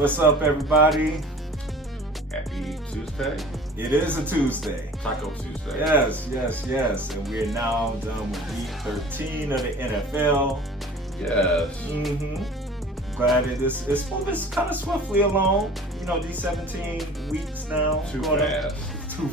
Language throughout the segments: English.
What's up, everybody? Happy Tuesday. It is a Tuesday. Taco Tuesday. Yes. And we're now done with week 13 of the NFL. Yes. Glad it's moving kind of swiftly along. You know, these 17 weeks now. Too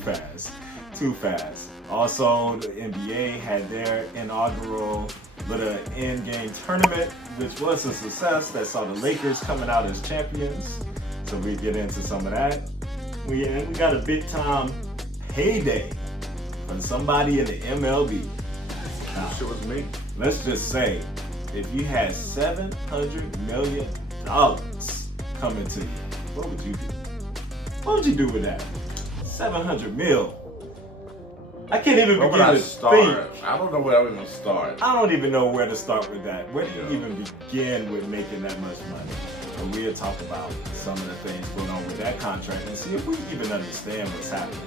fast. Also, the NBA had their inaugural little in-game tournament, which was a success that saw the Lakers coming out as champions. So we get into some of that. We got a big time payday from somebody in the MLB. Now, sure was me. Let's just say, if you had $700 million coming to you, what would you do? What would you do with that? 700 mil. I can't even begin to think. I don't know where I'm going to start. I don't even know where to start with that. Where do you even begin with making that much money? And we'll talk about some of the things going on with that contract and see if we even understand what's happening.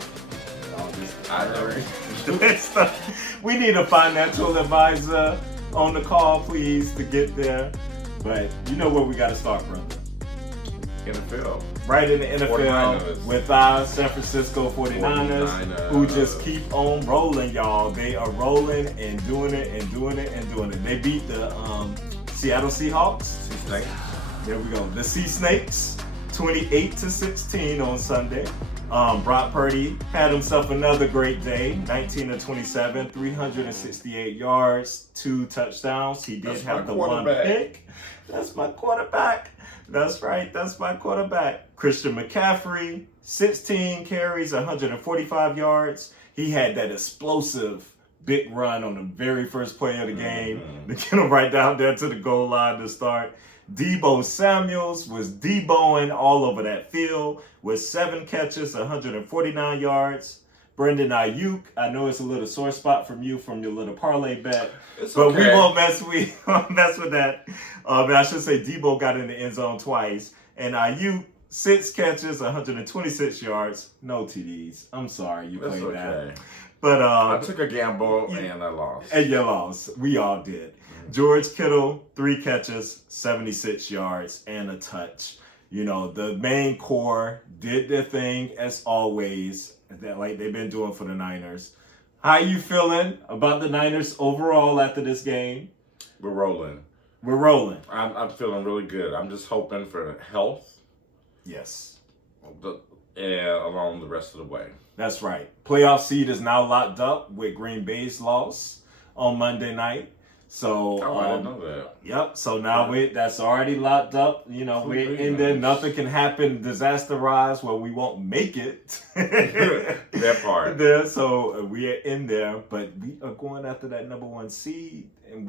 All this we need a financial advisor on the call, please, to get there. But you know where we got to start, brother? NFL. Right in the NFL 49ers. with our San Francisco 49ers, who just keep on rolling, y'all. They are rolling and doing it. They beat the Seattle Seahawks. Sea Snakes. There we go. The Sea Snakes, 28-16 on Sunday. Brock Purdy had himself another great day, 19-27, 368 yards, 2 touchdowns. He did have the one pick. That's my quarterback. That's right. That's my quarterback. Christian McCaffrey, 16 carries, 145 yards. He had that explosive big run on the very first play of the game to get him right down there to the goal line to start. Deebo Samuels was Deeboing all over that field with 7 catches, 149 yards. Brendan Ayuk, I know it's a little sore spot from you from your little parlay bet, but we won't mess with that. I should say Deebo got in the end zone twice, and Ayuk 6 catches, 126 yards, no TDs. I'm sorry you played that, but I took a gamble and I lost. And you lost. We all did. George Kittle, 3 catches, 76 yards, and a touch. You know, the main core did their thing as always, like they've been doing for the Niners. How you feeling about the Niners overall after this game? We're rolling. I'm feeling really good. I'm just hoping for health. Yes. Along the rest of the way. That's right. Playoff seed is now locked up with Green Bay's loss on Monday night. So, I didn't know that. Yep. So now that's already locked up. You know, we're in there. Nothing can happen disaster-wise where we won't make it. That part. There. So we are in there, but we are going after that number 1 seed, and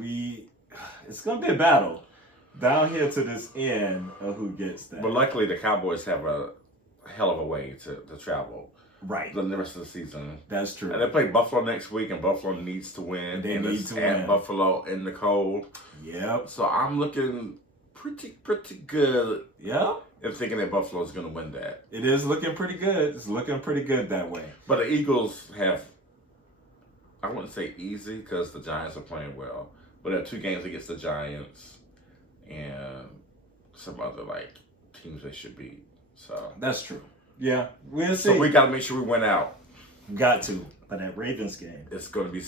it's going to be a battle down here to this end of who gets that. But luckily, the Cowboys have a hell of a way to travel. Right. The rest of the season. That's true. And they play Buffalo next week, and Buffalo needs to win. They need to win. Buffalo in the cold. Yep. So I'm looking pretty good. Yep. I'm thinking that Buffalo's going to win that. It is looking pretty good. It's looking pretty good that way. But the Eagles have, I wouldn't say easy because the Giants are playing well. But they have 2 games against the Giants and some other teams they should beat. So that's true. Yeah, we'll see. So we got to make sure we win out. Got to. But that Ravens game, it's going to be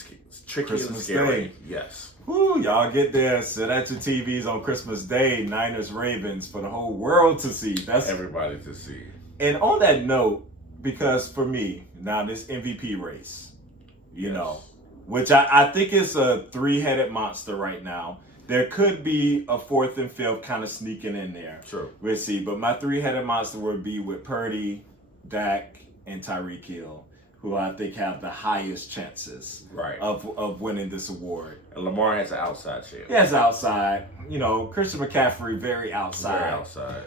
tricky Christmas and scary. Day. Yes. Woo, y'all get there. Sit at your TVs on Christmas Day. Niners, Ravens for the whole world to see. That's everybody to see. And on that note, because for me, now this MVP race, you know, which I think is a 3-headed monster right now. There could be a 4th and 5th kind of sneaking in there. True. We'll see. But my 3-headed monster would be with Purdy, Dak, and Tyreek Hill, who I think have the highest chances of winning this award. And Lamar has an outside chance. He has outside. You know, Christian McCaffrey, very outside. Very outside.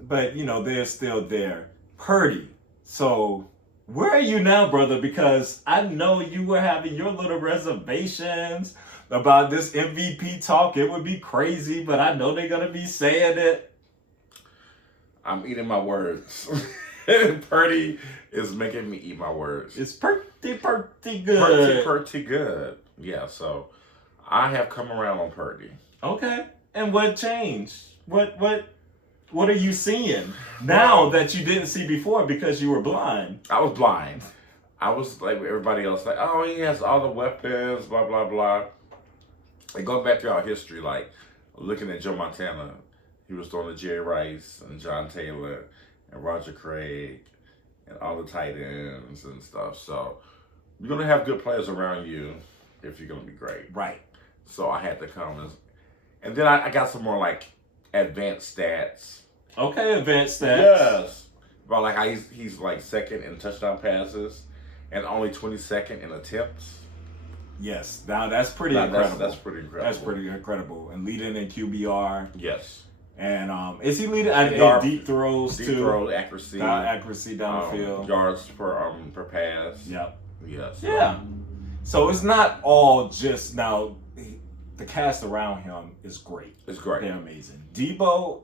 But, you know, they're still there. Purdy. So where are you now, brother? Because I know you were having your little reservations about this MVP talk. It would be crazy, but I know they're going to be saying it. I'm eating my words. Purdy is making me eat my words. It's pretty good. Pretty good. Yeah, so I have come around on Purdy. Okay. And what changed? What What are you seeing now that you didn't see before because you were blind? I was blind. I was like everybody else, like, oh, he has all the weapons, blah, blah, blah. And going back through our history, like looking at Joe Montana, he was throwing to Jerry Rice and John Taylor and Roger Craig and all the tight ends and stuff. So you're going to have good players around you if you're going to be great. Right. So I had to come. And then I got some more like advanced stats. Okay, advanced stats. Yes. About like how he's like second in touchdown passes and only 22nd in attempts. Yes. Now that's pretty incredible. That's pretty incredible. That's pretty incredible. And leading in QBR. Yes. And is he leading in deep throws too? Deep throw accuracy. Accuracy down the field. Yards per pass. Yep. Yes. Yeah. So it's not all just now. The cast around him is great. It's great. They're amazing. Debo,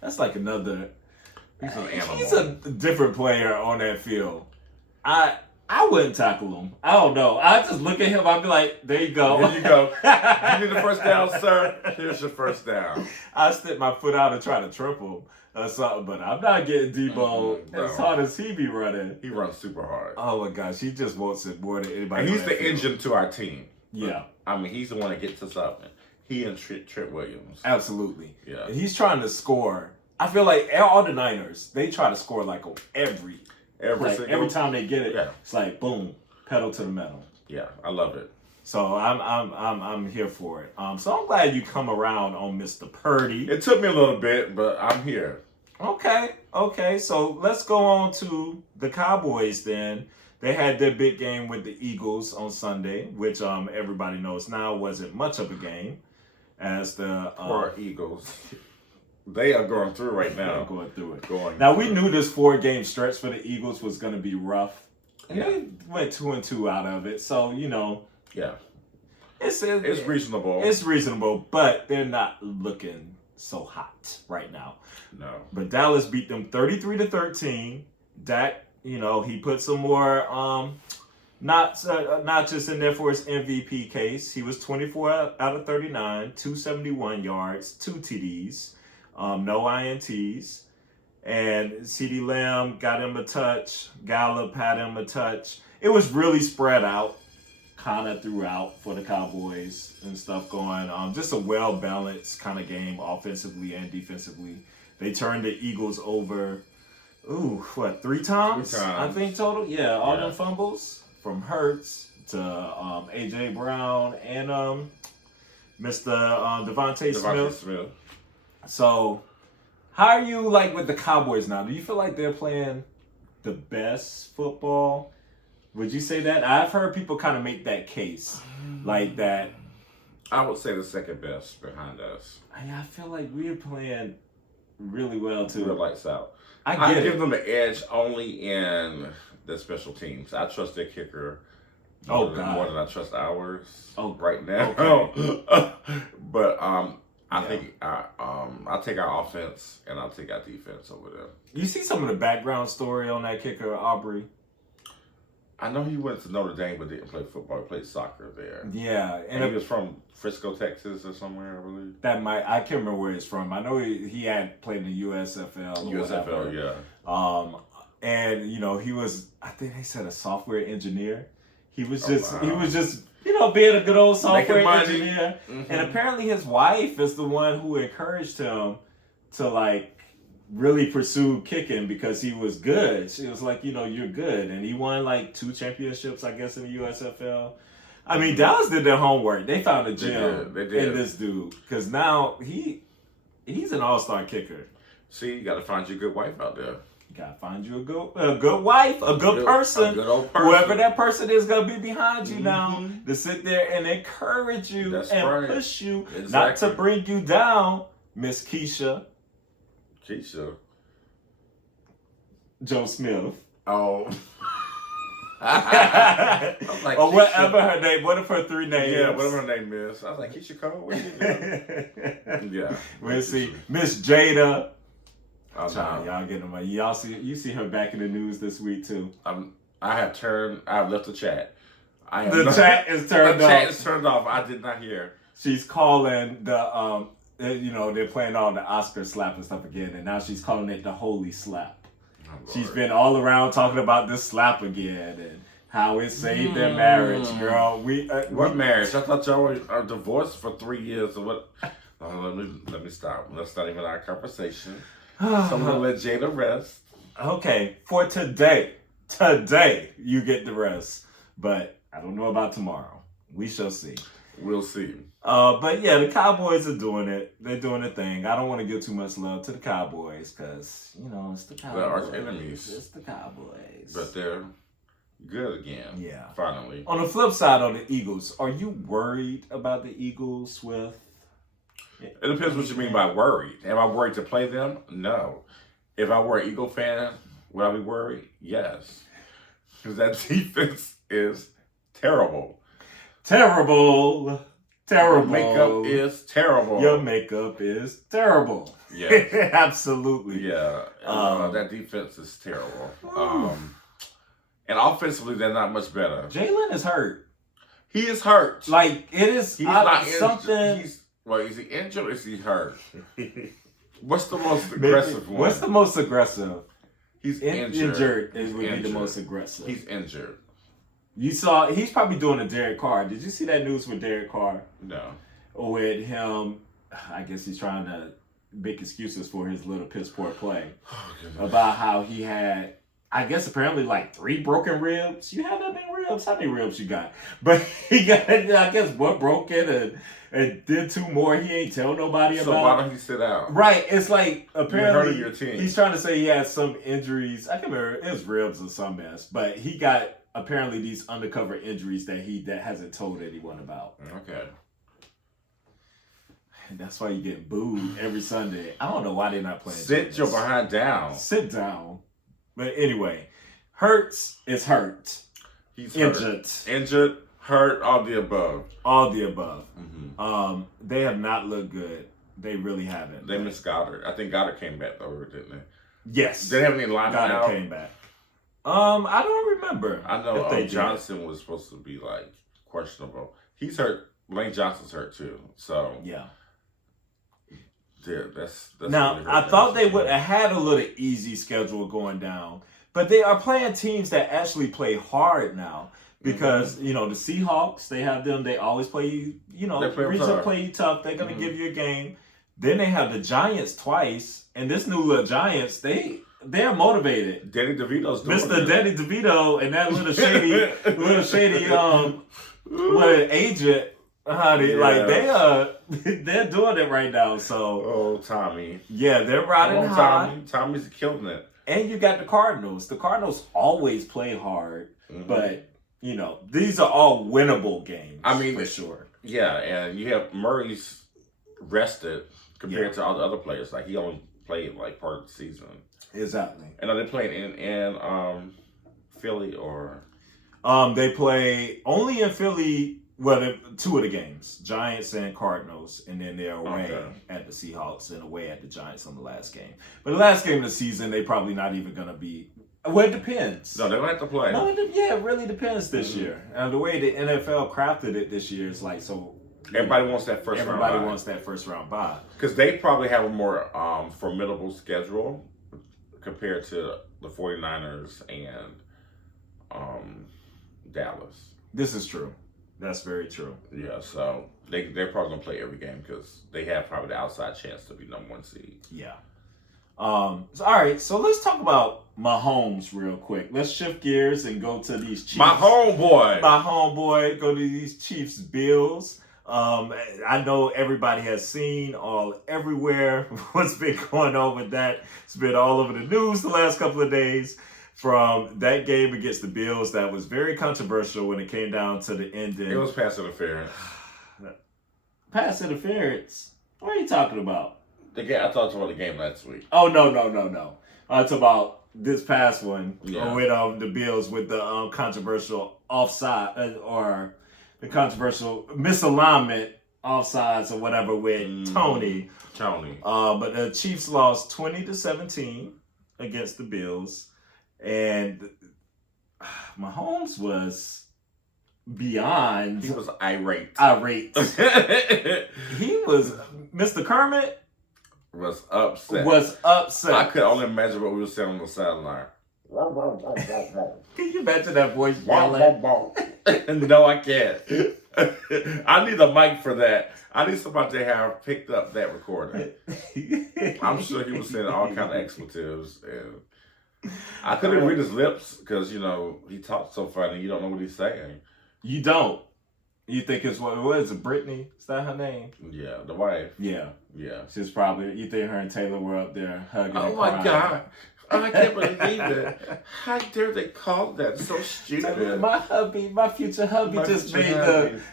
that's like another. He's an animal. He's a different player on that field. I wouldn't tackle him. I don't know. I just look at him. I'd be like, there you go. There you go. Give me the first down, sir. Here's your first down. I stick my foot out and try to triple him or something, but I'm not getting Debo as hard as he be running. He runs super hard. Oh my gosh, he just wants it more than anybody. And he's the engine to our team. Yeah. I mean, he's the one that gets us up. He and Trent Williams. Absolutely. Yeah. And he's trying to score. I feel like all the Niners, they try to score like on every time they get it. Yeah. It's like boom, pedal to the metal. Yeah, I love it. So I'm here for it. So I'm glad you come around on Mr. Purdy. It took me a little bit, but I'm here. Okay. So let's go on to the Cowboys then. They had their big game with the Eagles on Sunday, which everybody knows now wasn't much of a game, as the poor Eagles. They are going through right now. They're going through it. Now we knew this 4-game stretch for the Eagles was going to be rough, and they went 2-2 out of it. So it's reasonable. It's reasonable, but they're not looking so hot right now. No. But Dallas beat them 33-13. Dak. He put some more, not just in there for his MVP case. He was 24 out of 39, 271 yards, 2 TDs, no INTs. And CeeDee Lamb got him a touch. Gallup had him a touch. It was really spread out, kind of throughout for the Cowboys and stuff going. Just a well-balanced kind of game offensively and defensively. They turned the Eagles over. Ooh, what, 3 times? 3 times. I think total? Yeah, all them fumbles from Hurts to A.J. Brown and Mr. Devontae Smith. So, how are you like with the Cowboys now? Do you feel like they're playing the best football? Would you say that? I've heard people kind of make that case. Like that. I would say the second best behind us. I feel like we're playing really well too. Real lights out. I give them the edge only in the special teams. I trust their kicker more than I trust ours right now. Okay. But I think I'll take our offense and I'll take our defense over them. You see some of the background story on that kicker, Aubrey? I know he went to Notre Dame but didn't play football. He played soccer there. Yeah. And he was from Frisco, Texas or somewhere, I believe. I can't remember where he's from. I know he had played in the USFL. USFL, yeah. And he was, I think they said, a software engineer. He was just being a good old software engineer. Mm-hmm. And apparently his wife is the one who encouraged him to like really pursue kicking because he was good. She was like, you're good. And he won like 2 championships, I guess, in the USFL. I mean, Dallas did their homework. They found a gem in this dude. Because now he's an all-star kicker. See, you got to find you a good wife out there. You got to find you a good wife, a good person. A good old person. Whoever that person is going to be behind you now to sit there and encourage you push you, not to bring you down, Miss Keisha. Joe Smith. Oh. Like, or whatever her name. What if her 3 names? Yeah, whatever her name is. I was like, Keisha Cole? What you doing? Yeah. We'll see. Miss Jada. Oh, no. Y'all getting my. You see her back in the news this week too. I've left the chat. Chat is turned off. The chat is turned off. I did not hear. She's calling the they're playing all the Oscar slap and stuff again, and now she's calling it the holy slap. Oh, she's been all around talking about this slap again and how it saved their marriage, girl. What marriage? I thought y'all were divorced for 3 years. Or what? Let me stop. That's not even our conversation. So I'm gonna let Jada rest. Okay, for today you get the rest, but I don't know about tomorrow. We shall see. We'll see. But yeah, the Cowboys are doing it. They're doing their thing. I don't want to give too much love to the Cowboys because, it's the Cowboys. They're arch enemies. It's the Cowboys. But they're good again. Yeah. Finally. On the flip side, on the Eagles, are you worried about the Eagles with... It depends what you mean by worried. Am I worried to play them? No. If I were an Eagle fan, would I be worried? Yes. Because that defense is terrible. Terrible. Your makeup is terrible. Your makeup is terrible. Yeah. Absolutely. Yeah. That defense is terrible. And offensively, they're not much better. Jalen is hurt. He is hurt. Like, it is He's not something... Is he injured or is he hurt? What's the most aggressive one? What's the most aggressive? He's injured. It would be the most aggressive. He's injured. You saw, he's probably doing a Derek Carr. Did you see that news with Derek Carr? No. With him, I guess he's trying to make excuses for his little piss poor play. About how he had, I guess apparently like 3 broken ribs. You have that many ribs? How many ribs you got? But he got, I guess, one broken and did 2 more. He ain't tell nobody about. So why don't he sit out? Right. It's like apparently your team. He's trying to say he had some injuries. I can't remember, it was ribs or some mess. But he got apparently these undercover injuries that hasn't told anyone about. Okay. And that's why you get booed every Sunday. I don't know why they're not playing. Sit your behind down. Sit down. But anyway, Hurts is hurt. He's injured. Injured, hurt, all the above. All the above. Mm-hmm. They have not looked good. They really haven't. They missed Goddard. I think Goddard came back though, didn't they? Yes. They haven't even lined Goddard out. came back. I don't remember. I know Johnson was supposed to be like questionable. He's hurt. Lane Johnson's hurt too. So yeah. Yeah, that's now really I thought they would have had a little easy schedule going down, but they are playing teams that actually play hard now because the Seahawks, they have them. They always play you. Play you tough. They're gonna give you a game. Then they have the Giants twice, and this new little Giants, they're motivated. Danny DeVito's doing Mr. Danny DeVito and that little shady agent. They're doing it right now. So Tommy. Yeah, they're riding high. Tommy's killing it. And you got the Cardinals. The Cardinals always play hard, but these are all winnable games. I mean, for sure. Yeah, and you have Murray's rested compared to all the other players. Like he only played like part of the season. Exactly. And are they playing in Philly or? They play only in Philly. Well, 2 of the games, Giants and Cardinals, and then they're away at the Seahawks and away at the Giants on the last game. But the last game of the season, they probably not even going to be. Well, it depends. No, they don't have to play. No, it really depends this year. And the way the NFL crafted it this year is like so. Everybody wants that first round bye. Everybody wants that first round bye. Because they probably have a more formidable schedule compared to the 49ers and Dallas. This is true. That's very true. Yeah, so they're probably going to play every game because they have probably the outside chance to be number 1 seed. Yeah. All right, so let's talk about Mahomes real quick. Let's shift gears and go to these Chiefs. My homeboy. Go to these Chiefs Bills. I know everybody has seen everywhere what's been going on with that. It's been all over the news the last couple of days. From that game against the Bills, that was very controversial when it came down to the ending. It was pass interference. Pass interference? What are you talking about? I talked about the game last week. Oh, no. It's about this past one with the Bills with the controversial offside or the controversial misalignment offsides or whatever with Tony. But the Chiefs lost 20-17 against the Bills. And Mahomes was beyond. He was irate. Irate. He was, Mr. Kermit was upset. I could only imagine what we were saying on the sideline. Can you imagine that voice yelling? No, I can't. I need a mic for that. I need somebody to have picked up that recording. I'm sure he was saying all kind of expletives, and I couldn't read his lips because he talks so funny. You don't know what he's saying. You don't. You think it's what is it? Brittany? Is that her name? Yeah, the wife. Yeah. Yeah. She's probably. You think her and Taylor were up there hugging? Oh my God. I can't believe that. How dare they call that so stupid? My future hubby just made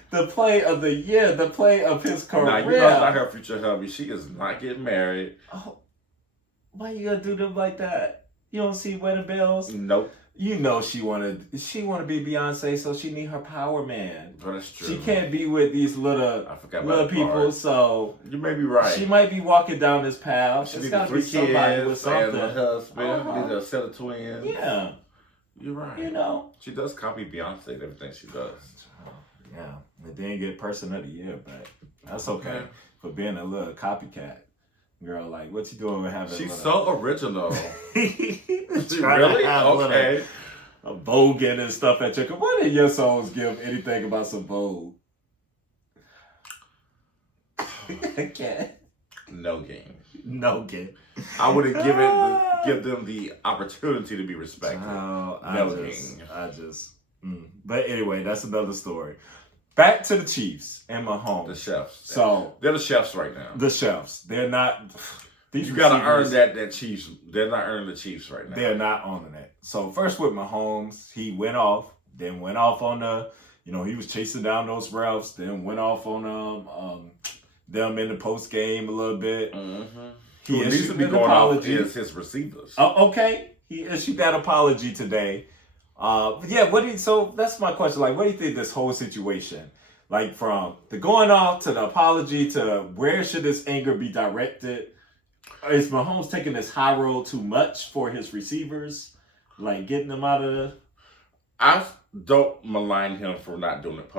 the play of the year, the play of his career. Nah, you know it's not her future hubby. She is not getting married. Oh, why you gonna do them like that? You don't see wedding bells? Nope. You know she wanna be Beyonce, so she need her power man. But that's true. She can't be with these little people, part. So you may be right. She might be walking down this path. She It's needs gotta 3 be somebody kids with something. and a husband. Need a set of twins. Yeah. You're right. She does copy Beyonce and everything she does. Yeah. It didn't get Person of the Year, but that's okay for being a little copycat. Girl, like, what you doing with having She's so original. Really? Okay. A voguing and stuff at your... Why did your songs give anything about some vogue? I can't. No game. No game. I wouldn't give them the opportunity to be respected. But anyway, that's another story. Back to the Chiefs and Mahomes. The chefs. So they're the chefs right now. The chefs. They're not. You got to earn that Chiefs. They're not earning the Chiefs right now. They're not owning it. So first with Mahomes, he went off. Then went off on the. He was chasing down those refs. Then went off on them in the post game a little bit. Mm-hmm. He needs to be going off is his receivers. Okay. He issued that apology today. So that's my question. Like, what do you think this whole situation, like from the going off to the apology to where should this anger be directed? Is Mahomes taking this high road too much for his receivers? Like getting them out of the... I don't malign him for not doing it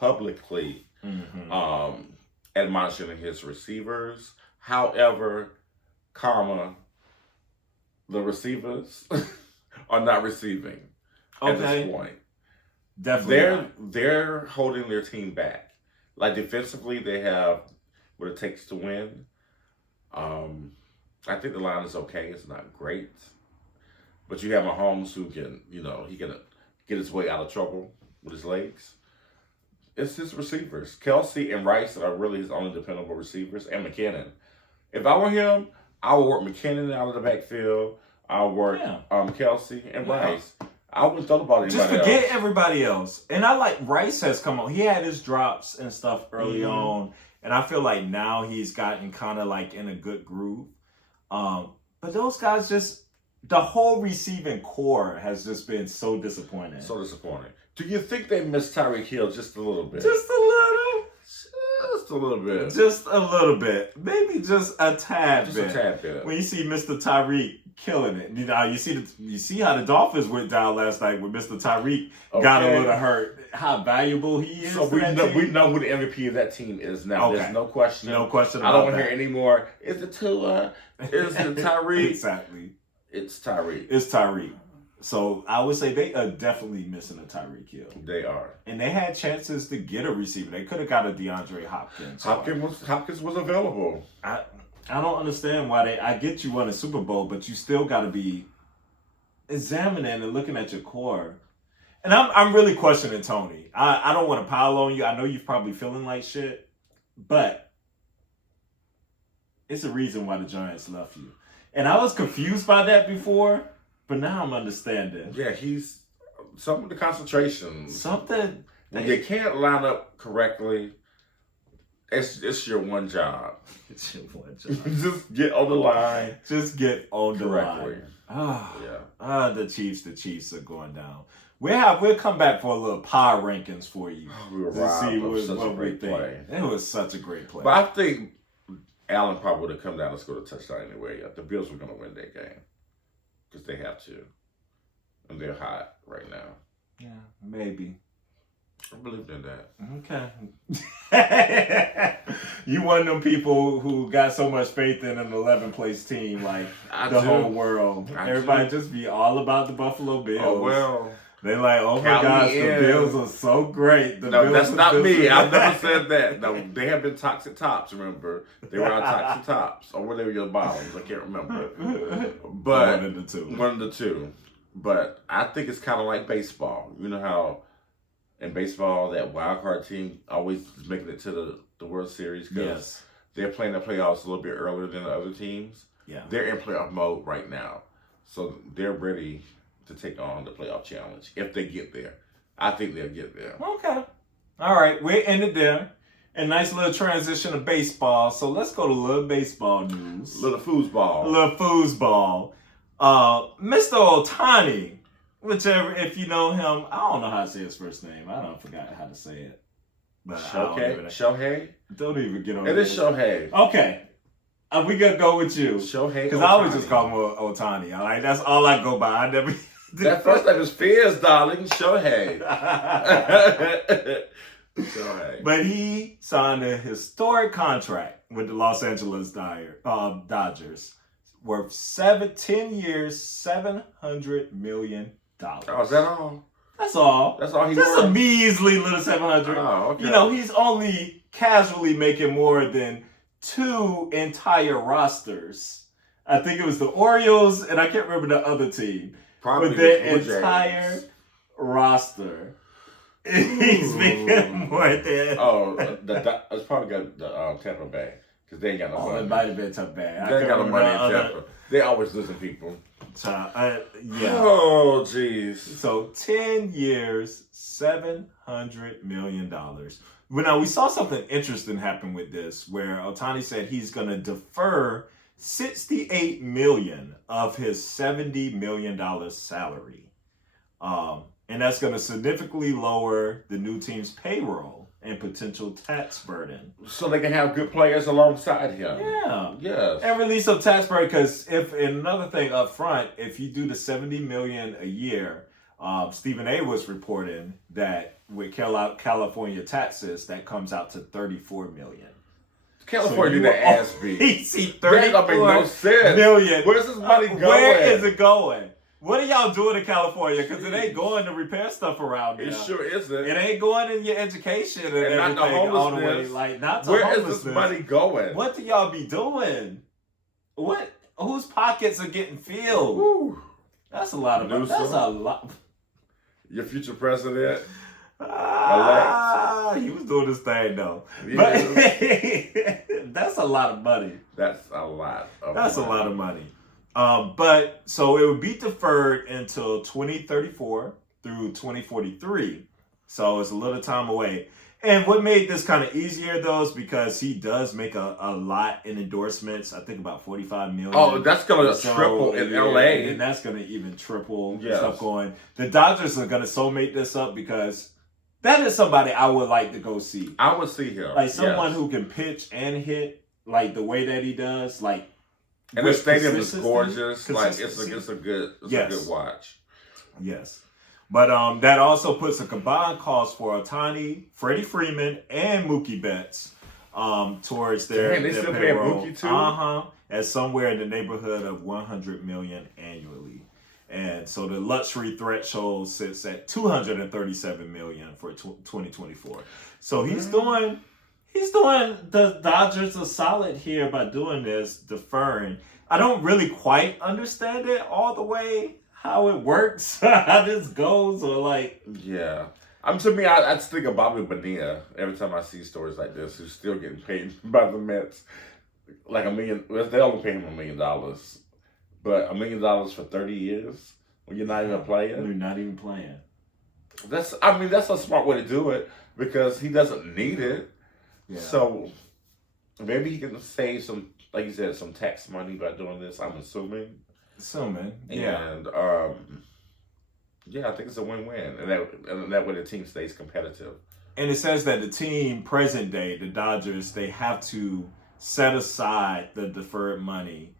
publicly, admonishing his receivers. However, the receivers are not receiving at this point. Definitely they're holding their team back. Like defensively, they have what it takes to win. I think the line is okay. It's not great. But you have Mahomes who can, he can get his way out of trouble with his legs. It's his receivers. Kelsey and Rice are really his only dependable receivers, and McKinnon. If I were him, I would work McKinnon out of the backfield. I'll work Kelsey and Rice. I wouldn't thought about anybody else. Just forget everybody else. And I like Rice has come on. He had his drops and stuff early on. And I feel like now he's gotten kind of like in a good groove. But those guys the whole receiving core has just been so disappointing. So disappointing. Do you think they missed Tyreek Hill just a little bit? Just a little. Just a little bit. Just a little bit. Maybe just a tad bit. Just a tad bit. When you see Mr. Tyreek killing it. You see how the Dolphins went down last night when Mr. Tyreek got a little hurt. How valuable he is. So we know who the MVP of that team is now. Okay. There's no question. No question about that. I don't want to hear anymore. Is it Tua? Is it Tyreek? Exactly. It's Tyreek. It's Tyreek. So I would say they are definitely missing a Tyreek Hill. They are. And they had chances to get a receiver. They could have got a DeAndre Hopkins. Hopkins was available. I don't understand why I get you won a Super Bowl, but you still got to be examining and looking at your core. And I'm really questioning Tony. I don't want to pile on you. I know you're probably feeling like shit, but it's a reason why the Giants left you. And I was confused by that before, but now I'm understanding. Yeah, he's some of the concentration. Something. When you can't line up correctly, it's your one job. It's your one job. Just get on the line. Just get on the correctly. line. The Chiefs are going down. We'll come back for a little power rankings for you. We were what we think. Play. It was such a great play. But I think Allen probably would have come down and scored a touchdown anyway. The Bills were going to win that game because they have to, and they're hot right now. Yeah, maybe. I believed in that. Okay. You one of them people who got so much faith in an 11th place team, like whole world. Everybody just be all about the Buffalo Bills. Oh, well. They like, oh my gosh, the Bills are so great. No, that's not me. I've never said that. No, they have been toxic tops, remember? They were our toxic tops. Or were they your bottoms? I can't remember. But one of the two. One of the two. But I think it's kind of like baseball. You know how in baseball that wild card team always is making it to the World Series because they're playing the playoffs a little bit earlier than the other teams. Yeah. They're in playoff mode right now. So they're ready to take on the playoff challenge if they get there. I think they'll get there. Okay. All right. We're ended there. A nice little transition to baseball. So let's go to a little baseball news. Little foosball. Mr. Otani, whichever, if you know him, I don't know how to say his first name. I don't forgot how to say it. But Shohei? Don't even get on it. It is Shohei. Okay. We gonna go with you. Shohei. Because I always just call him Otani. That's all I go by. I never. That first name is Fierce, darling. Shohei. Shohei. But he signed a historic contract with the Los Angeles Dodgers worth 10 years, $700 million. Oh, is that all? That's all. That's all he Just won? a measly little 700. Oh, okay. You know, he's only casually making more than 2 entire rosters. I think it was the Orioles, and I can't remember the other team. Probably but their entire roster. He's making more than. Oh, it's probably got the Tampa Bay. Because they ain't got no money. It might have been Tampa Bay. They ain't got no money in Tampa. They always losing people. Yeah. Oh, jeez. So 10 years, $700 million. But now we saw something interesting happen with this, where Otani said he's going to defer $68 million of his $70 million salary. And that's going to significantly lower the new team's payroll and potential tax burden. So they can have good players alongside him. Yeah. Yes. And release some tax burden, because and another thing up front, if you do the $70 million a year, Stephen A was reporting that with California taxes, that comes out to $34 million. California need to ass beat. See, that don't make no sense. Million. Where's this money going? Where is it going? What are y'all doing in California? Because it ain't going to repair stuff around there. It sure isn't. It ain't going in your education and not the homelessness. all the way. Like, not to Where homelessness. is this money going? What do y'all be doing? What? Whose pockets are getting filled? Woo. That's a lot of money. That's a lot. Your future president. He was doing this thing though. Yeah. But that's a lot of money. That's a lot of money. But so it would be deferred until 2034 through 2043. So it's a little time away. And what made this kind of easier though is because he does make a lot in endorsements. I think about 45 million. Oh, that's gonna triple in LA. And that's gonna even triple yes. stuff going. The Dodgers are gonna so make this up because that is somebody I would like to go see. I would see him. Like someone who can pitch and hit like the way that he does, like. And the stadium is gorgeous. Like it's a good watch. Yes. But that also puts a combined cost for Otani, Freddie Freeman, and Mookie Betts towards their they still payroll. paying Mookie too? At somewhere in the neighborhood of $100 million annually. And so the luxury threshold sits at $237 million for 2024. So he's doing the Dodgers a solid here by doing this, deferring. I don't really quite understand it all the way, how it works, how this goes, or like. Yeah. To me, I just think of Bobby Bonilla every time I see stories like this, who's still getting paid by the Mets. Like $1 million, they only pay him $1 million. But $1 million for 30 years when you're not even playing? You're not even playing. That's a smart way to do it because he doesn't need it. Yeah. So maybe he can save some, like you said, some tax money by doing this, I'm assuming. Yeah. And I think it's a win-win. And that way the team stays competitive. And it says that the team, present day, the Dodgers, they have to set aside the deferred money,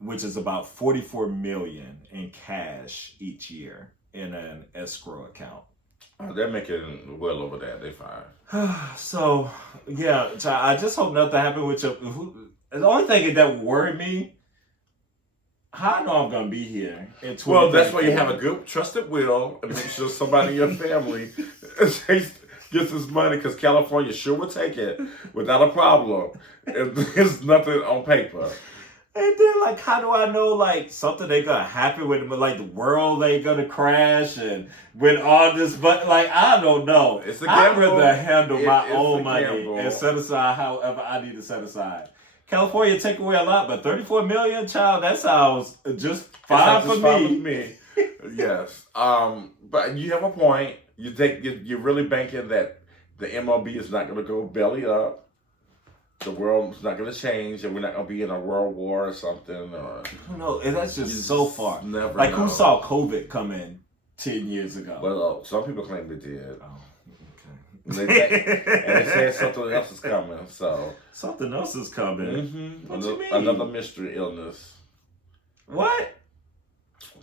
which is about $44 million in cash each year in an escrow account. They're making well over that. They fine. So, yeah, I just hope nothing happened with your. The only thing that would worry me, how I know I'm going to be here in 2024. Well, that's why you have a good, trusted will and make sure somebody in your family gets this money, because California sure will take it without a problem if there's nothing on paper. And then, like, how do I know, like, something ain't gonna happen with it, but, like, the world ain't gonna crash and with all this, but, like, I don't know. It's a gamble. I'd rather handle my It's own a money gamble. and set aside however I need to set aside. California take away a lot, but 34 million, child, that sounds just fine for me. Yes. But you have a point. You're really banking that the MLB is not gonna go belly up. The world's not going to change, and we're not going to be in a world war or something. Or No, and that's just so far. Never like, know. who saw COVID come in 10 years ago? Well, some people claim they did. Oh, And they said something else is coming. So something else is coming. Mm-hmm. What you mean? Another mystery illness. What?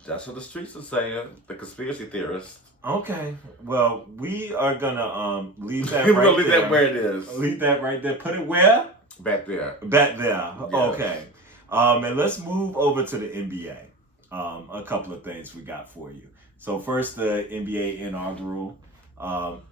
That's what the streets are saying. The conspiracy theorists. Okay. Well, we are gonna leave that We're right gonna leave there. that where it is. Leave that right there. Put it where? Back there. Back there. Yes. Okay. And let's move over to the NBA. A couple of things we got for you. So first, the NBA inaugural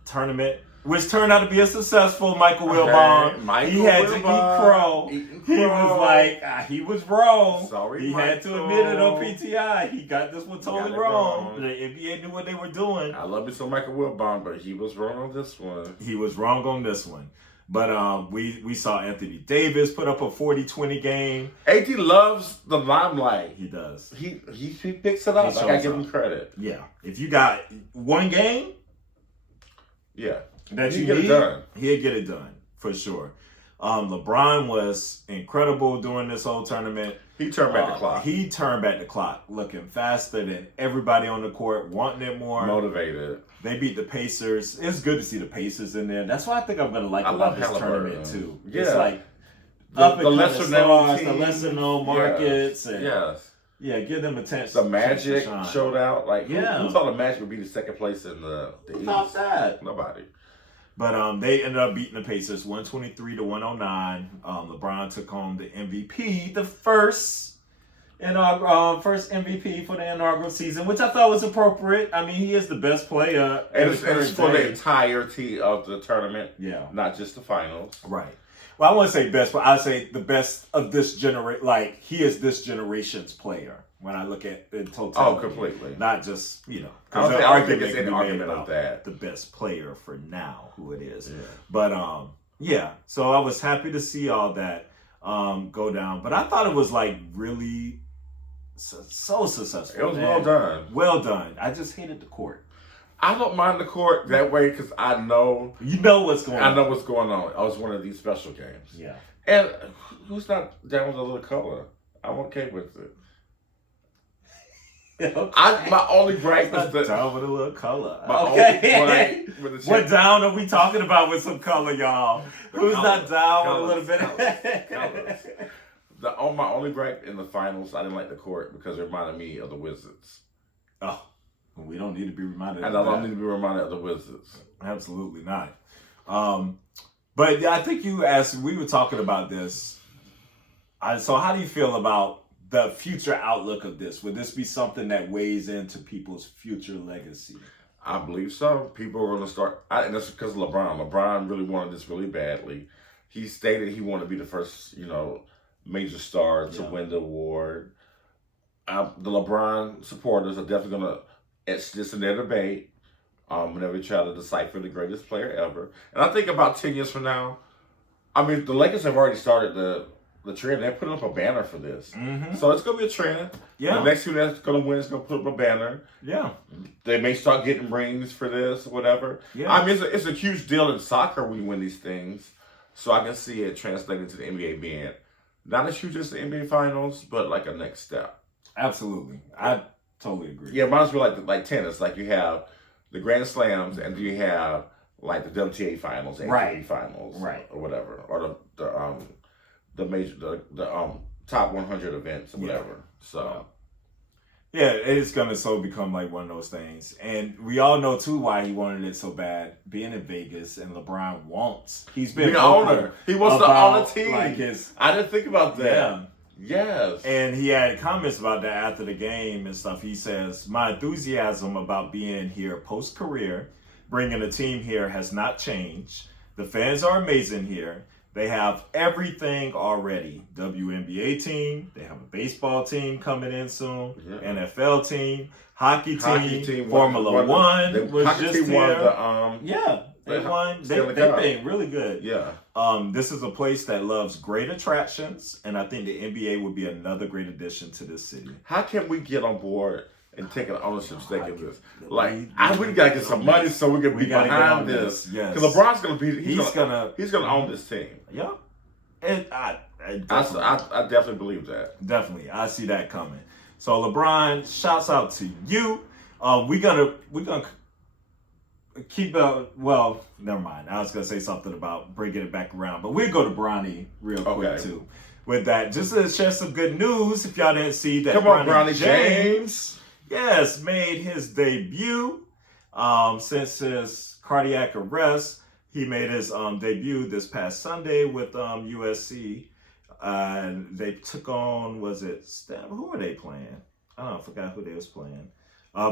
tournament, which turned out to be a successful. Michael Wilbon. He had to eat crow. He was like, he was wrong. Sorry, he had to admit it on PTI. He got this one totally wrong. The NBA knew what they were doing. I love me some Michael Wilbon, but he was wrong on this one. He was wrong on this one. But we saw Anthony Davis put up a 40-20 game. AD loves the limelight. He does. He picks it up. I gotta give him credit. Yeah. If you got one game, yeah, that he'll you get need, it done. He'll get it done for sure. LeBron was incredible during this whole tournament. He turned back the clock. He turned back the clock, looking faster than everybody on the court, wanting it more. Motivated. They beat the Pacers. It's good to see the Pacers in there. That's why I think I'm going to like about this tournament too. Yeah. It's like the lesser known the lesser known markets. Yes. And yes. Yeah, give them a chance. The Magic showed out. Like, yeah. who thought the Magic would be the second place in the East? Who thought that? Nobody. But they ended up beating the Pacers 123-109. LeBron took home the MVP, the first MVP for the inaugural season, which I thought was appropriate. I mean, he is the best player. And it's for the entirety of the tournament. Yeah. Not just the finals. Right. Well, I wouldn't say best, but I'd say the best of this generation. Like, he is this generation's player when I look at the totality. Oh, completely. Not just, I don't think it's any argument of that. The best player for now, who it is. Yeah. But, yeah. So I was happy to see all that go down. But I thought it was, like, really so successful. It was well done. Well done. I just hated the court. I don't mind the court that way because I know. You know what's going on. I know what's going on. I was one of these special games. Yeah. And who's not down with a little color? I'm okay with it. Okay. My only gripe is down with a little color. Okay. What down are we talking about with some color, y'all? Who's not down colors, with a little bit? Colors. My only gripe in the finals, I didn't like the court because it reminded me of the Wizards. Oh, we don't need to be reminded. And I don't need to be reminded of the Wizards. Absolutely not. But I think you asked. We were talking about this. So how do you feel about the future outlook of this? Would this be something that weighs into people's future legacy? I believe so. People are going to start, and that's because of LeBron. LeBron really wanted this really badly. He stated he wanted to be the first, major star to win the award. The LeBron supporters are definitely going to etch this in their debate whenever they try to decipher the greatest player ever. And I think about 10 years from now, I mean, the Lakers have already started the trend. They're putting up a banner for this. Mm-hmm. So it's going to be a trend. Yeah. The next team that's going to win is going to put up a banner. Yeah. They may start getting rings for this or whatever. Yeah. I mean, it's a huge deal in soccer when you win these things. So I can see it translating to the NBA being not as huge as the NBA Finals, but like a next step. Absolutely. I totally agree. Yeah, it reminds me like tennis. Like you have the Grand Slams and you have like the WTA Finals, ATP Finals, or whatever, or the major, the top 100 events or whatever. So, Yeah, it's gonna so become like one of those things, and we all know too why he wanted it so bad. Being in Vegas, and LeBron wants. He's been the owner. He wants to own the team. Like his, I didn't think about that. Yeah. Yes. And he had comments about that after the game and stuff. He says, "My enthusiasm about being here post-career, bringing a team here has not changed. The fans are amazing here. They have everything already. WNBA team, they have a baseball team coming in soon, NFL team, hockey team, Formula One was just here. They won. They've been really good. Yeah. This is a place that loves great attractions, and I think the NBA would be another great addition to this city. How can we get on board and take an ownership stake in this? Like, we gotta get some money so we can be behind this. Because LeBron's gonna be. He's gonna own this team. Yeah. And I definitely believe that. Definitely, I see that coming. So LeBron, shouts out to you. We're gonna keep well, never mind. I was gonna say something about bringing it back around, but we'll go to Bronny real quick too. With that, just to share some good news, if y'all didn't see that, Bronny James, yes, made his debut since his cardiac arrest. He made his debut this past Sunday with USC, and they took on, who were they playing? I forgot who they was playing.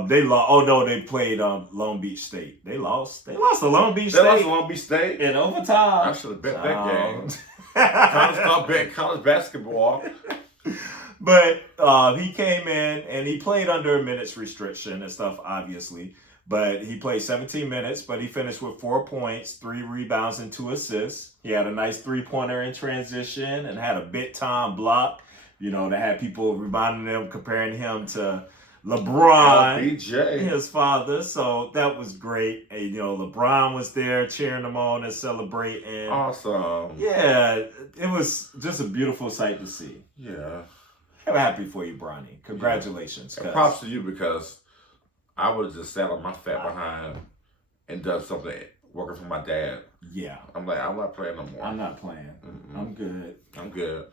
They lost. Oh no, they played Long Beach State. They lost. They lost to Long Beach State. They lost to Long Beach State in overtime. I should have bet that game. Stop betting college basketball. But he came in and he played under a minutes restriction and stuff, obviously. But he played 17 minutes, but he finished with 4 points, 3 rebounds, and 2 assists. He had a nice three-pointer in transition and had a big-time block. You know, that had people reminding them, comparing him to LeBron, LBJ, his father. So that was great. And, you know, LeBron was there cheering him on and celebrating. Awesome. Yeah, it was just a beautiful sight to see. Yeah. I'm happy for you, Bronny. Congratulations. And props to you, because I would have just sat on my fat behind and done something working for my dad. Yeah. I'm not playing no more. I'm not playing. Mm-mm. I'm good.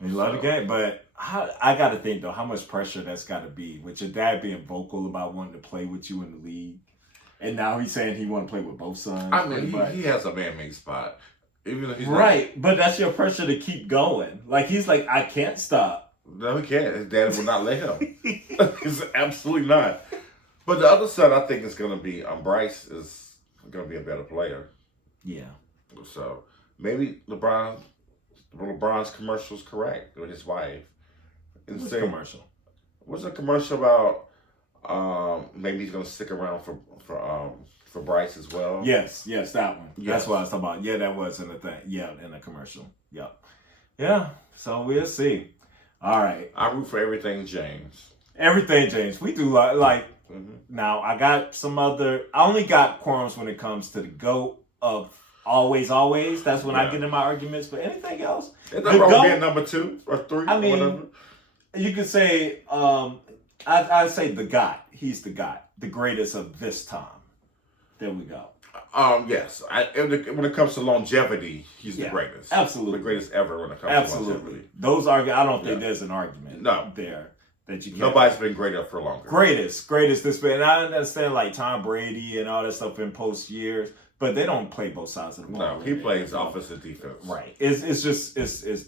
You love the game, but I got to think, though, how much pressure that's got to be with your dad being vocal about wanting to play with you in the league. And now he's saying he want to play with both sons. I mean, he has a man-made spot. Even if he's right, but that's your pressure to keep going. Like, he's like, I can't stop. No, he can't. His dad will not let him. He's absolutely not. But the other son, I think, is going to be, Bryce is going to be a better player. Yeah. So maybe LeBron's commercial is correct with his wife. What's the commercial? What's a commercial about? Maybe he's going to stick around for Bryce as well. Yes, that one. Yes. That's what I was talking about. Yeah, that was in the thing. Yeah, in the commercial. Yep. Yeah. So we'll see. All right. I root for everything James. Everything James. We do like. Mm-hmm. Now I got some other. I only got quorums when it comes to the GOAT of always. That's when I get in my arguments. But anything else, it's not wrong being number 2 or 3. I mean, whatever. You could say. I'd say the GOAT. He's the GOAT, the greatest of this time. There we go. Yes. When it comes to longevity, he's the greatest. Absolutely, the greatest ever when it comes to longevity. Those I don't think there's an argument. There. That you can't. Nobody's been greater for longer. Greatest this been. And I understand like Tom Brady and all that stuff in post years, but they don't play both sides of the ball. No, he plays offense and defense. Right. It's just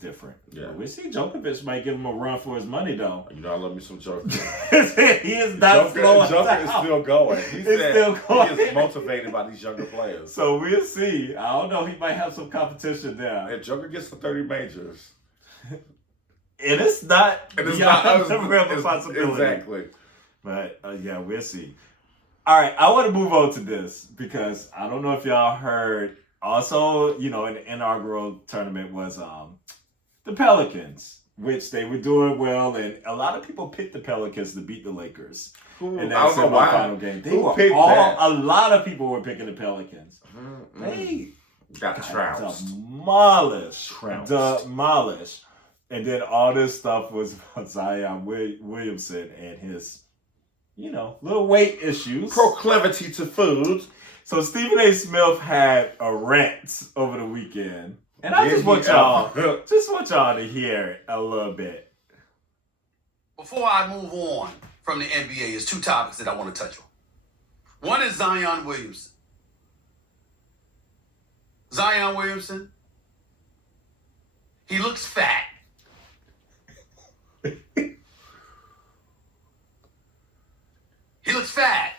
different. Yeah. We see Djokovic might give him a run for his money though. You know I love me some Joker. He is not slowing Joker down. is still going. He is motivated by these younger players. So we'll see. I don't know. He might have some competition there. If Joker gets to 30 majors. And it's not beyond the realm of possibility. Exactly. But yeah, we'll see. All right, I want to move on to this because I don't know if y'all heard. Also, you know, in the inaugural tournament was the Pelicans, which they were doing well, and a lot of people picked the Pelicans to beat the Lakers in that semifinal game. A lot of people were picking the Pelicans. Mm-hmm. They got trounced. Demolished. And then all this stuff was about Zion Williamson and his, little weight issues. Proclivity to food. So Stephen A. Smith had a rant over the weekend. And I just want y'all to hear it a little bit. Before I move on from the NBA is two topics that I want to touch on. One is Zion Williamson. Zion Williamson, he looks fat. He looks fat.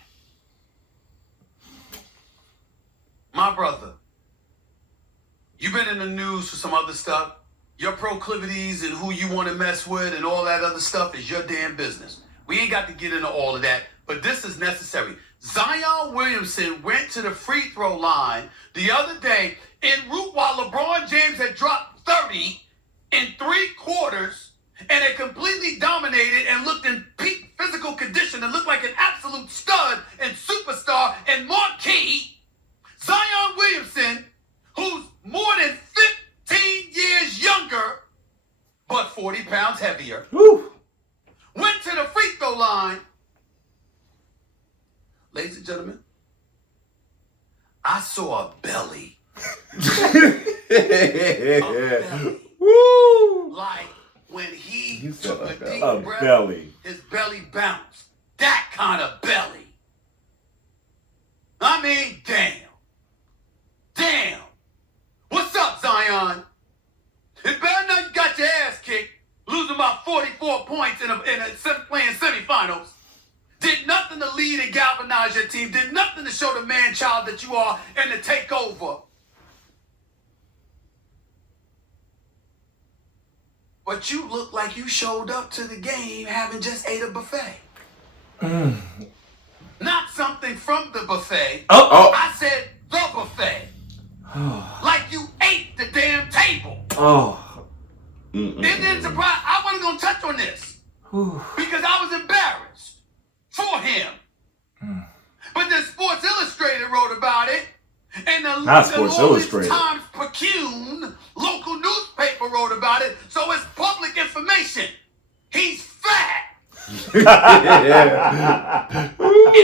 My brother, you've been in the news for some other stuff. Your proclivities and who you want to mess with and all that other stuff is your damn business. We ain't got to get into all of that, but this is necessary. Zion Williamson went to the free throw line the other day en route while LeBron James had dropped 30 in 3 quarters and had completely dominated and looked in peak physical condition and looked like an absolute stud and superstar and marquee. Zion Williamson, who's more than 15 years younger, but 40 pounds heavier, went to the free throw line. Ladies and gentlemen, I saw a belly. A belly. Woo! Like when he took a deep breath, belly. his belly bounced. That kind of belly. I mean, damn. Damn. What's up, Zion? It better not you got your ass kicked, losing about 44 points in a playing semifinals. Did nothing to lead and galvanize your team. Did nothing to show the man-child that you are and to take over. But you look like you showed up to the game having just ate a buffet. Not something from the buffet. I said the buffet. Like you ate the damn table. It didn't surprise. I wasn't going to touch on this. Because I was embarrassed for him. But then Sports Illustrated wrote about it. And the Times-Picayune local newspaper wrote about it. So it's public information. He's fat. In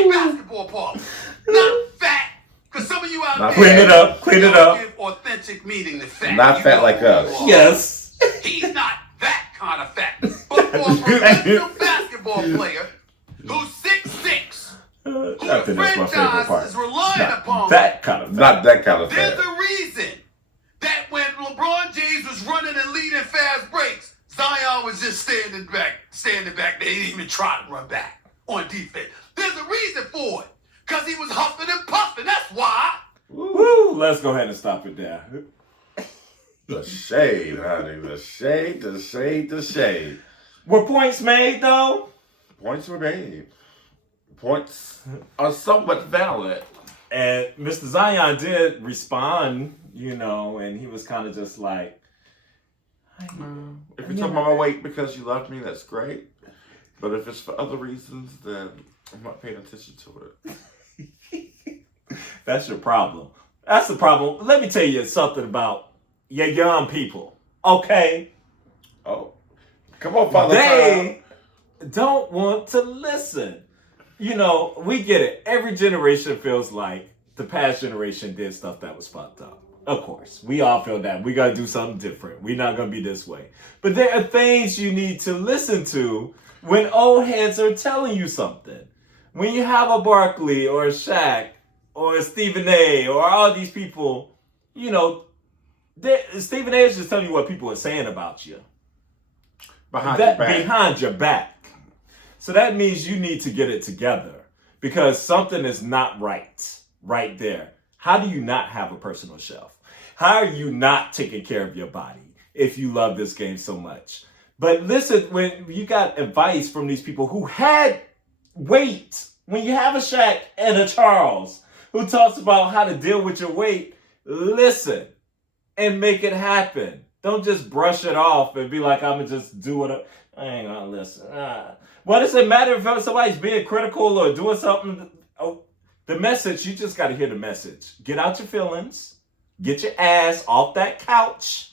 basketball parlance. Not fat. Because some of you out there clean it up. give authentic meaning to fat. Not fat like us. Yes. He's not that kind of fat. But for a professional basketball player who's 6'6", who the franchise is relying upon, That kind of Not that kind of there's fat. a reason that when LeBron James was running and leading fast breaks, Zion was just standing back there. He didn't even try to run back on defense. There's a reason for it. Because he was huffing and puffing. That's why. Woo! Let's go ahead and stop it there. The shade, honey. The shade. Were points made though? Points were made. Points are somewhat valid. And Mr. Zion did respond, and he was kind of just like, If you're talking about my weight because you love me, that's great. But if it's for other reasons, then I'm not paying attention to it. That's your problem. That's the problem. Let me tell you something about your young people, okay? Oh, come on, Father. They don't want to listen. We get it. Every generation feels like the past generation did stuff that was fucked up. Of course, we all feel that. We got to do something different. We're not going to be this way. But there are things you need to listen to when old heads are telling you something. When you have a Barkley or a Shaq or a Stephen A. or all these people, Stephen A. is just telling you what people are saying about you. Behind your back. So that means you need to get it together because something is not right there. How do you not have a personal shelf? How are you not taking care of your body if you love this game so much? But listen, when you got advice from these people who had weight, when you have a Shaq and a Charles who talks about how to deal with your weight, listen and make it happen. Don't just brush it off and be like, I'm going to just do it. I ain't going to listen. What does it matter if somebody's being critical or doing something? The message, you just got to hear the message. Get out your feelings. Get your ass off that couch.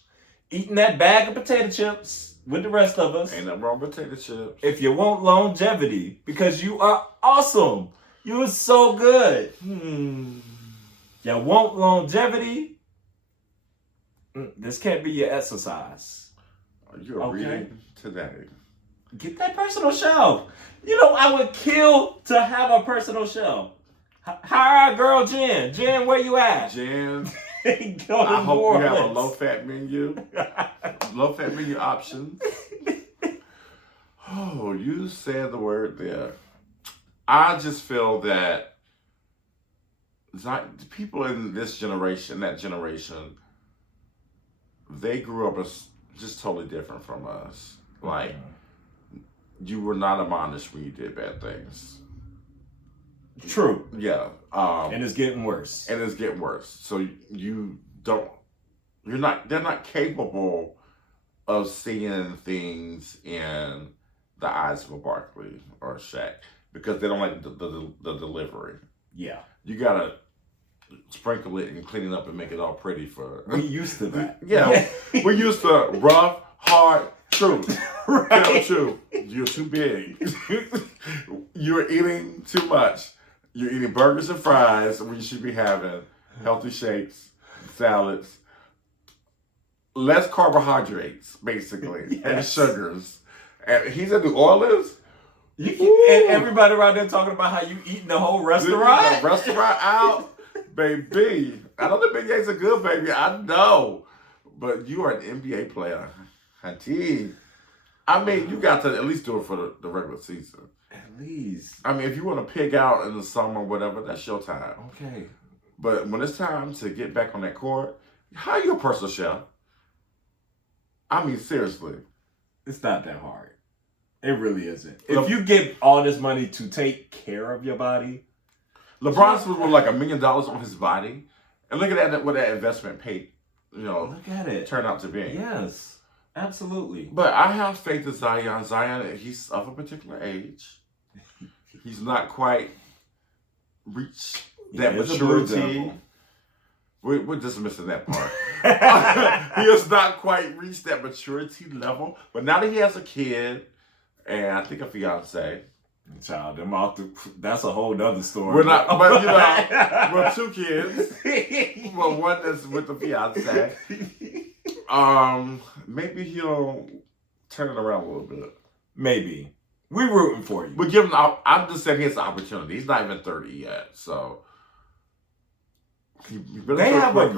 Eating that bag of potato chips with the rest of us. Ain't nothing wrong with potato chips. If you want longevity, because you are awesome. You are so good. You want longevity? This can't be your exercise. You're reading today. Get that personal shelf. You know, I would kill to have a personal shelf. Hire our girl Jen. Jen, where you at? Jen, Go to I hope you have a Orleans. low-fat menu. Low-fat menu options. Oh, you said the word there. I just feel that people in this generation, that generation, they grew up as just totally different from us. Like, you were not admonished when you did bad things. True. Yeah. And it's getting worse. And it's getting worse. So they're not capable of seeing things in the eyes of a Barkley or a Shaq because they don't like the delivery. Yeah. You gotta sprinkle it and clean it up and make it all pretty for. We used to that. Yeah. We're used to rough, hard truth. Right. Tell the truth. You're too big. You're eating too much. You're eating burgers and fries when you should be having healthy shakes, salads, less carbohydrates, basically, and sugars. And he's in New Orleans. And everybody right there talking about how you eating the whole restaurant. The restaurant out, baby. I know the beignets are good, baby. I know. But you are an NBA player, Hunty. I mean, you got to at least do it for the regular season. At least. I mean, if you want to pig out in the summer or whatever, that's your time. Okay. But when it's time to get back on that court, hire your personal chef. I mean, seriously. It's not that hard. It really isn't. If you get all this money to take care of your body. LeBron spent like $1 million on his body. And look at that, what that investment paid, Look at it. turned out to be. Yes. Absolutely. But I have faith in Zion. Zion, he's of a particular age. He's not quite reached that maturity. We're dismissing that part. He has not quite reached that maturity level. But now that he has a kid, and I think a fiance. Child, that's a whole nother story. We're not, but we're 2 kids. Well, one is with the fiance. Maybe he'll turn it around a little bit. Maybe. We're rooting for you. But give him, I'm just saying he has an opportunity. He's not even 30 yet, so. They have a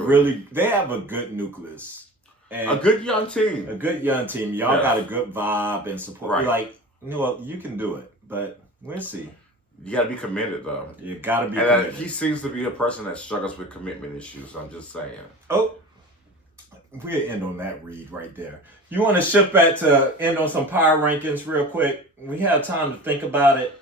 good nucleus. And a good young team. A good young team. Y'all got a good vibe and support. Right. Like, you can do it, but we'll see. You got to be committed, though. You got to be and committed. He seems to be a person that struggles with commitment issues. I'm just saying. Oh, we'll end on that read right there. You want to shift back to end on some power rankings real quick? We have time to think about it.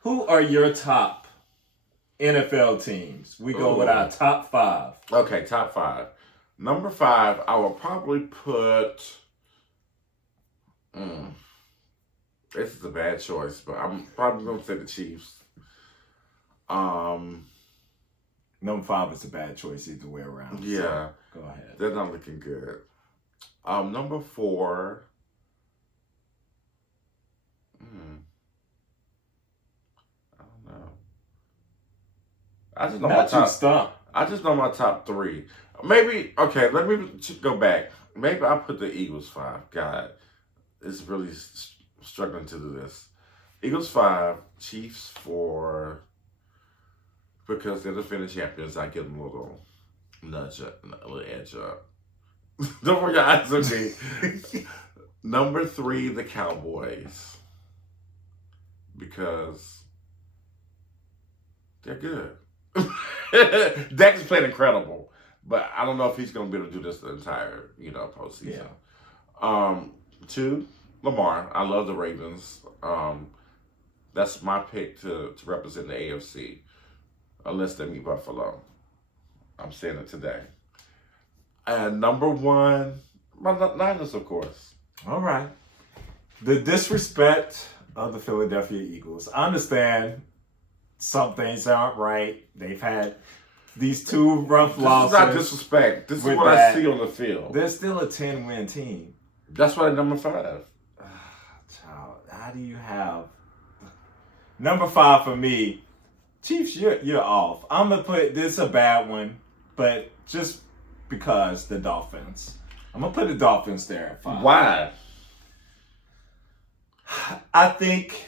Who are your top NFL teams? We go with our top 5. Okay, top 5. Number 5, I will probably put. This is a bad choice, but I'm probably going to say the Chiefs. Number 5 is a bad choice either way around. Yeah. So go ahead. They're not looking good. Number 4. I don't know. I just know my top 3. Maybe, okay, let me go back. Maybe I'll put the Eagles 5. God, it's really struggling to do this. Eagles 5, Chiefs 4, because they're the defending champions. I give them a little nudge up, a little edge up. Don't put your eyes on me. Number 3, the Cowboys, because they're good. Dak's played incredible, but I don't know if he's going to be able to do this the entire, postseason. Yeah. 2, Lamar. I love the Ravens. That's my pick to represent the AFC, unless they meet Buffalo. I'm saying it today. And number 1, my Niners, of course. All right. The disrespect of the Philadelphia Eagles. I understand some things aren't right. They've had these 2 rough losses. This is not disrespect. This is what I see on the field. They're still a 10-win team. That's why they're number 5. Child, how do you have... Number 5 for me, Chiefs, you're off. I'm going to put this a bad one, but just because the Dolphins. I'm going to put the Dolphins there at 5. Why? I think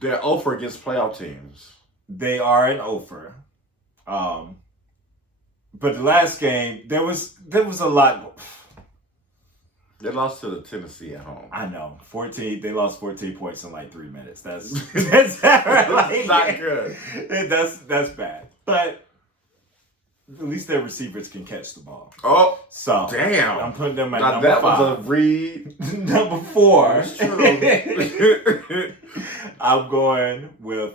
They're over against playoff teams. they are an over. But the last game, there was a lot. They lost to the Tennessee at home. I know. 14. They lost 14 points in like 3 minutes. That's not good. That's bad. But at least their receivers can catch the ball. Oh, So damn. I'm putting them at Now number that 5. was a read. Number 4. That's true. I'm going with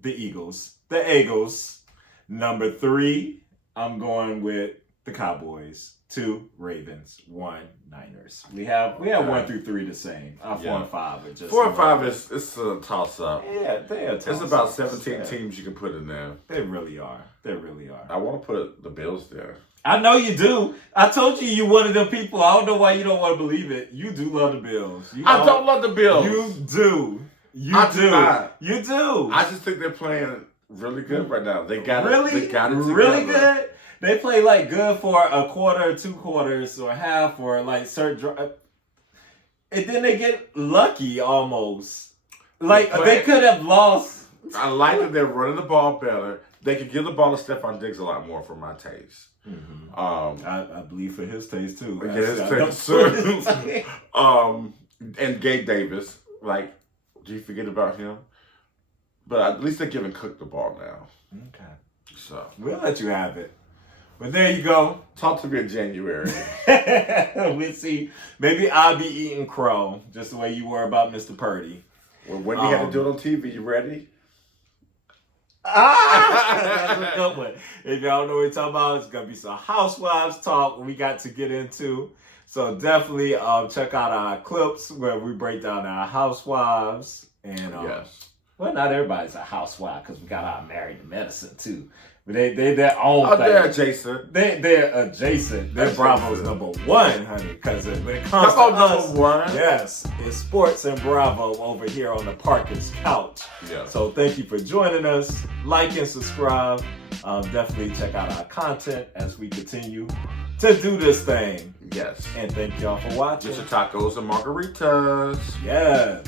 the Eagles. The Eagles. Number 3, I'm going with the Cowboys. 2, Ravens. 1, Niners. We have 1 through 3 the same. 4 and 5 are just 4 and 5 it's a toss up. Yeah, they are. It's about 17 teams you can put in there. They really are. They really are. I want to put the Bills there. I know you do. I told you one of them people. I don't know why you don't want to believe it. You do love the Bills. I don't love the Bills. You do. You I do. do not. You do. I just think they're playing really good right now. They got really, it. They got it together. really good. They play like good for a quarter, 2 quarters, or half, or like certain. And then they get lucky almost. Like they could have lost. I like that they're running the ball better. They could give the ball to Stephon Diggs a lot more for my taste. Mm-hmm. I believe for his taste too. Yeah, his taste. And Gabe Davis. Like, do you forget about him? But at least they're giving Cook the ball now. Okay. So We'll let you have it. But there you go. talk to me in January. We'll see. Maybe I'll be eating crow, just the way you were about Mr. Purdy. Well, when you had to do it on TV, you ready? That's a good one. If y'all know what we're talking about, it's going to be some housewives talk we got to get into. So definitely check out our clips where we break down our housewives. And Yes. well, not everybody's a housewife because we got our Married to Medicine too. But they their own Oh, thing. they're adjacent. They're adjacent. They're Bravo's number 1, honey. Because when it comes to Bravo us, number 1. yes, it's sports and Bravo over here on the Parker's couch. Yeah. So thank you for joining us. Like and subscribe. Definitely check out our content as we continue to do this thing. Yes. And thank y'all for watching. Get your tacos and margaritas. Yes.